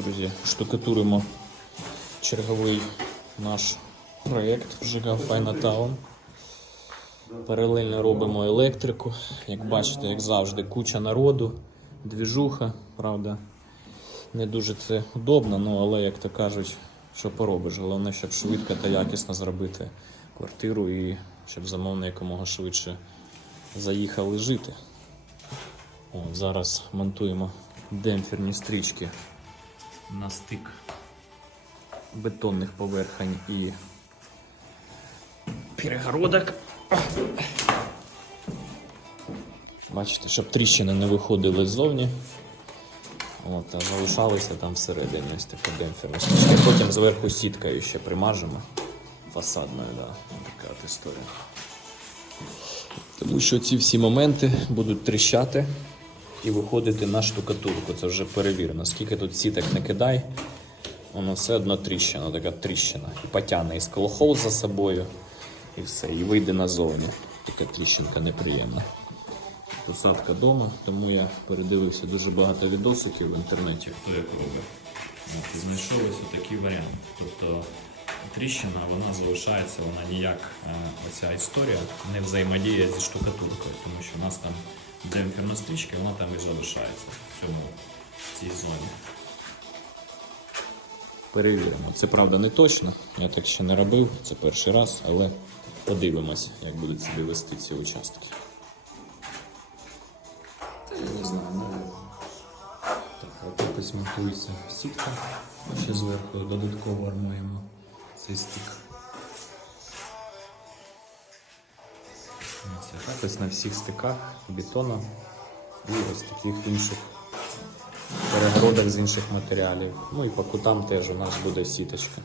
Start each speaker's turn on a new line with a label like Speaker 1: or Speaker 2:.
Speaker 1: друзі, штукатуримо черговий наш проєкт ЖК Файна Таун. Паралельно робимо електрику. Як бачите, як завжди, куча народу, двіжуха, правда. Не дуже це удобно, ну але як то кажуть, що поробиш. Головне, щоб швидко та якісно зробити квартиру і щоб замовник якомога швидше заїхали жити. От, зараз монтуємо демпферні стрічки на стик бетонних поверхень і перегородок. Бачите, щоб тріщини не виходили ззовні. От, а залишалися там всередині ось така демпферна стрічка. Потім зверху сіткою ще примажемо. Фасадною, да. така історія. Тому що ці всі моменти будуть тріщати і виходити на штукатурку. Це вже перевірено. Скільки тут сіток не кидай, воно все одно тріщина, така тріщина. І потягне і сколохол за собою, і все, і вийде назовні. Така тріщинка неприємна. Посадка дома, тому я передивився дуже багато відосиків в інтернеті, хто як робить. От, і знайшов ось такий варіант. Тобто тріщина вона залишається, вона ніяк е, оця історія не взаємодіє зі штукатуркою, тому що у нас там демпферна стрічка, вона там і залишається в цьому в цій зоні. Перевіримо. Це правда не точно. Я так ще не робив, це перший раз, але подивимось, як будуть себе вести ці участки. Та я не знаю, навіть. Так, от якось монтується сітка. А ще зверху додатково армуємо цей стик. Так ось на всіх стиках бетона і ось таких інших перегородах з інших матеріалів. Ну і по кутам теж у нас буде сіточка.